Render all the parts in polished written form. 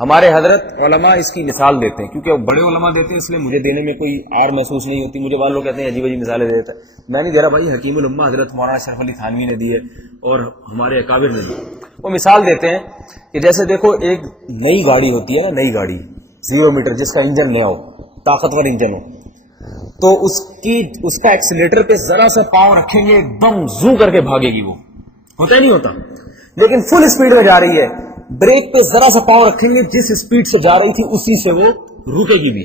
ہمارے حضرت علماء اس کی مثال دیتے ہیں، کیونکہ بڑے علماء دیتے ہیں اس لیے مجھے دینے میں کوئی آر محسوس نہیں ہوتی. مجھے بعض لوگ کہتے ہیں عجیب عجیب مثالیں دے دیتا ہے. میں نہیں دے رہا بھائی، حکیم الامہ حضرت مولانا اشرف علی تھانوی نے دی ہے اور ہمارے اکابر نے دی. وہ مثال دیتے ہیں کہ جیسے دیکھو ایک نئی گاڑی ہوتی ہے نا، نئی گاڑی 0 میٹر جس کا انجن نیا ہو، طاقتور انجن ہو، تو اس کا ایکسیلیٹر پہ ذرا سا پاؤں رکھیں گے ایک دم زو کر کے بھاگے گی. وہ ہوتا ہی نہیں ہوتا. لیکن فل اسپیڈ میں جا رہی ہے، بریک پہ ذرا سا پاؤں رکھیں گے، جس اسپیڈ سے جا رہی تھی اسی سے وہ رکے گی بھی.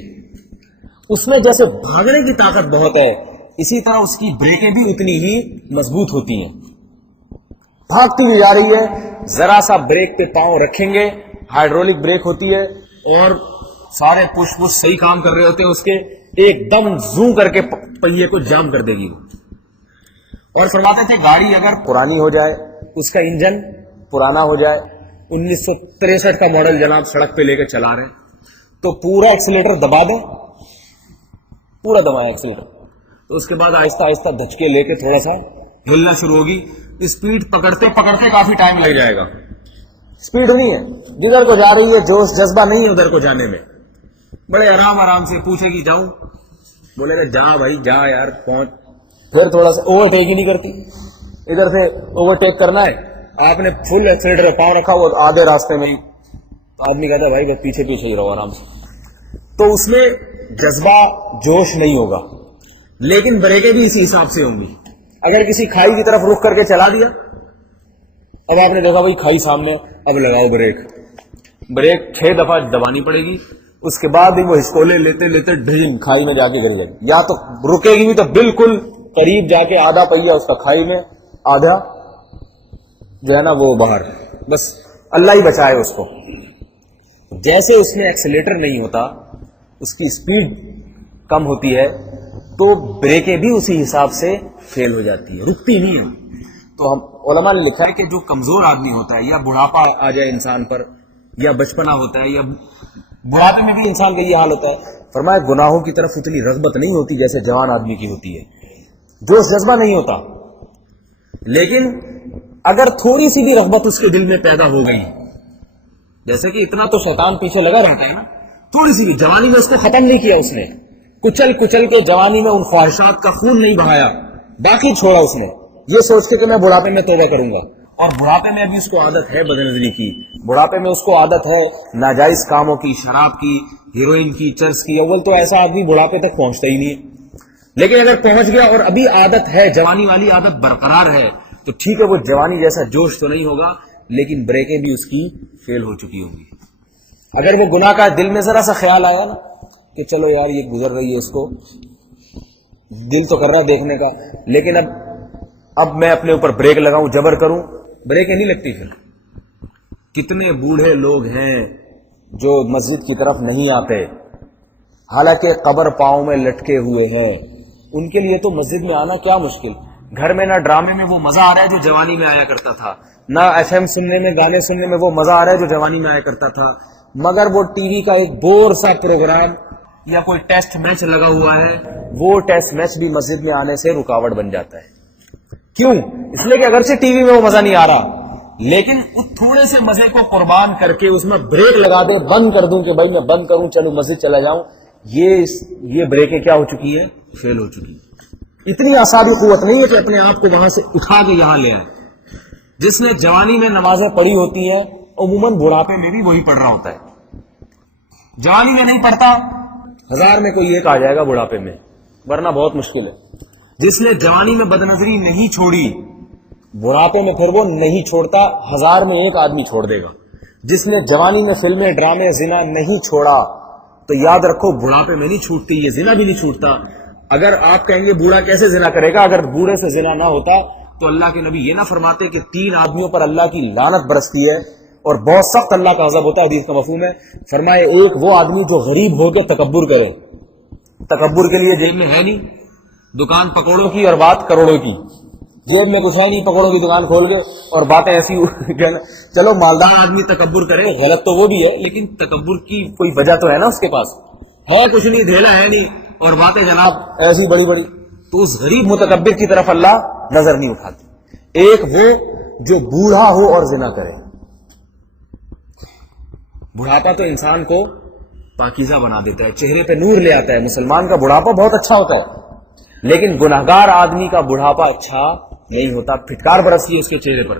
اس میں جیسے بھاگنے کی طاقت بہت ہے، اسی طرح اس کی بریکیں بھی اتنی ہی مضبوط ہوتی ہیں. بھاگتی ہوئی جا رہی ہے، ذرا سا بریک پہ پاؤں رکھیں گے، ہائیڈرولک بریک ہوتی ہے اور سارے پش صحیح کام کر رہے ہوتے ہیں اس کے، ایک دم زو کر کے پہیے کو جام کر دے گی وہ. اور فرماتے تھے گاڑی اگر پرانی ہو جائے، اس کا انجن پرانا ہو جائے، 1963 کا ماڈل جناب سڑک پہ لے کے چلا رہے، تو پورا ایکسیلیٹر دبا دیں، پورا دبایا ایکسیلیٹر، تو اس کے بعد آہستہ آہستہ دھچکے لے کے تھوڑا سا ہلنا شروع ہوگی. اسپیڈ پکڑتے پکڑتے کافی ٹائم لگ جائے گا. اسپیڈ نہیں ہے، جدھر کو جا رہی ہے جوش جذبہ نہیں ہے ادھر کو جانے میں. بڑے آرام آرام سے پوچھے گی جاؤں، بولے گا جا بھائی جا یار پہنچ. پھر تھوڑا سا اوور ٹیک ہی نہیں کرتی. ادھر سے اوور ٹیک کرنا ہے، آپ نے فل ایکسیلیٹر پاؤں رکھا وہ آدھے راستے میں ہی، تو آدمی کہتا ہے بھائی بس پیچھے پیچھے ہی رہو آرام سے. تو اس میں جذبہ جوش نہیں ہوگا. لیکن بریکیں بھی اسی حساب سے ہوں گی. اگر کسی کھائی کی طرف رخ کر کے چلا دیا، اب آپ نے دیکھا بھائی کھائی سامنے، اب لگاؤ بریک 6 دفعہ دبانی پڑے گی. اس کے بعد وہ ہچکولے لیتے لیتے ڈھجن کھائی میں جا کے گر جائے گی. یا تو رکے گی بھی تو بالکل قریب جا کے آدھا پہیا اس کا کھائی میں، آدھا جو ہے نا وہ باہر. بس اللہ ہی بچائے اس کو. جیسے اس میں ایکسیلیٹر نہیں ہوتا، اس کی اسپیڈ کم ہوتی ہے، تو بریکیں بھی اسی حساب سے فیل ہو جاتی ہے، رکتی نہیں ہے. تو ہم علماء نے لکھا ہے کہ جو کمزور آدمی ہوتا ہے، یا بڑھاپا آ جائے انسان پر، یا بچپنا ہوتا ہے، یا بڑھاپے میں بھی انسان کا یہ حال ہوتا ہے، فرمایا گناہوں کی طرف اتنی رغبت نہیں ہوتی جیسے جوان آدمی کی ہوتی ہے، جوش جذبہ نہیں ہوتا. لیکن اگر تھوڑی سی بھی رغبت اس کے دل میں پیدا ہو گئی، جیسے کہ اتنا تو شیطان پیچھے لگا رہتا ہے نا، تھوڑی سی بھی جوانی میں اس کو ختم نہیں کیا، اس نے کچل کچل کے جوانی میں ان خواہشات کا خون نہیں بہایا، باقی چھوڑا اس نے یہ سوچ کے کہ میں بڑھاپے میں توبہ کروں گا. اور بڑھاپے میں ابھی اس کو عادت ہے بد نظری کی، بڑھاپے میں اس کو عادت ہے ناجائز کاموں کی، شراب کی، ہیروئن کی، چرس کی. اول تو ایسا آدمی بڑھاپے تک پہنچتا ہی نہیں ہے. لیکن اگر پہنچ گیا اور ابھی عادت ہے، جوانی والی عادت برقرار ہے، تو ٹھیک ہے، وہ جوانی جیسا جوش تو نہیں ہوگا، لیکن بریکیں بھی اس کی فیل ہو چکی ہوں گی. اگر وہ گناہ کا دل میں ذرا سا خیال آیا نا کہ چلو یار یہ گزر رہی ہے، اس کو دل تو کر رہا دیکھنے کا، لیکن اب میں اپنے اوپر بریک لگاؤں، جبر کروں، بریکیں نہیں لگتی. پھر کتنے بوڑھے لوگ ہیں جو مسجد کی طرف نہیں آتے، حالانکہ قبر پاؤں میں لٹکے ہوئے ہیں. ان کے لیے تو مسجد میں آنا کیا مشکل. گھر میں نہ ڈرامے میں وہ مزہ آ رہا ہے جو جوانی میں آیا کرتا تھا، نہ FM سننے میں، گانے سننے میں وہ مزہ آ رہا ہے جو جوانی میں آیا کرتا تھا، مگر وہ ٹی وی کا ایک بور سا پروگرام یا کوئی ٹیسٹ میچ لگا ہوا ہے، وہ ٹیسٹ میچ بھی مسجد میں آنے سے رکاوٹ بن جاتا ہے. کیوں؟ اس لیے کہ اگرچہ ٹی وی میں وہ مزہ نہیں آ رہا، لیکن اس تھوڑے سے مزے کو قربان کر کے اس میں بریک لگا دے، بند کر دوں کہ بھائی میں بند کروں، چلو مسجد چلا جاؤں، یہ بریکیں کیا ہو چکی ہے؟ فیل ہو چکی ہے. اتنی اعصابی قوت نہیں ہے کہ اپنے آپ کو وہاں سے اٹھا کے یہاں لے آئے. جس نے جوانی میں نمازیں پڑھی ہوتی ہیں عموماً بڑھاپے میں بھی وہی پڑھ رہا ہوتا ہے. جوانی میں نہیں پڑھتا، 1000 میں کوئی ایک آ جائے گا بڑھاپے میں، ورنہ بہت مشکل ہے. جس نے جوانی میں بدنظری نہیں چھوڑی، بڑھاپے میں پھر وہ نہیں چھوڑتا، 1000 میں ایک آدمی چھوڑ دے گا. جس نے جوانی میں فلمیں، ڈرامے، زنا نہیں چھوڑا، تو یاد رکھو بڑھاپے میں نہیں چھوٹتی، یہ زنا بھی نہیں چھوٹتا. اگر آپ کہیں گے بوڑھا کیسے زنا کرے گا، اگر بوڑھے سے زنا نہ ہوتا تو اللہ کے نبی یہ نہ فرماتے کہ 3 آدمیوں پر اللہ کی لعنت برستی ہے اور بہت سخت اللہ کا عذاب ہوتا ہے. حدیث کا مفہوم ہے، فرمائے ایک وہ آدمی جو غریب ہو کے تکبر کرے. تکبر کے لیے جیب میں ہے نہیں، دکان پکوڑوں کی اور بات کروڑوں کی، جیب میں کچھ ہے نہیں، پکوڑوں کی دکان کھول کے اور باتیں ایسی چلو مالدار آدمی تکبر کرے، غلط تو وہ بھی ہے، لیکن تکبر کی کوئی وجہ تو ہے نا، اس کے پاس ہے کچھ نہیں، دھیلا ہے نہیں، اور باتیں جناب ایسی بڑی بڑی، تو اس غریب متکبر کی طرف اللہ نظر نہیں اٹھاتے. ایک وہ جو بوڑھا ہو اور زنا کرے. بڑھاپا تو انسان کو پاکیزہ بنا دیتا ہے، چہرے پہ نور لے آتا ہے. مسلمان کا بڑھاپا بہت اچھا ہوتا ہے، لیکن گناہگار آدمی کا بڑھاپا اچھا نہیں ہوتا. پھٹکار برستی ہے اس کے چہرے پر.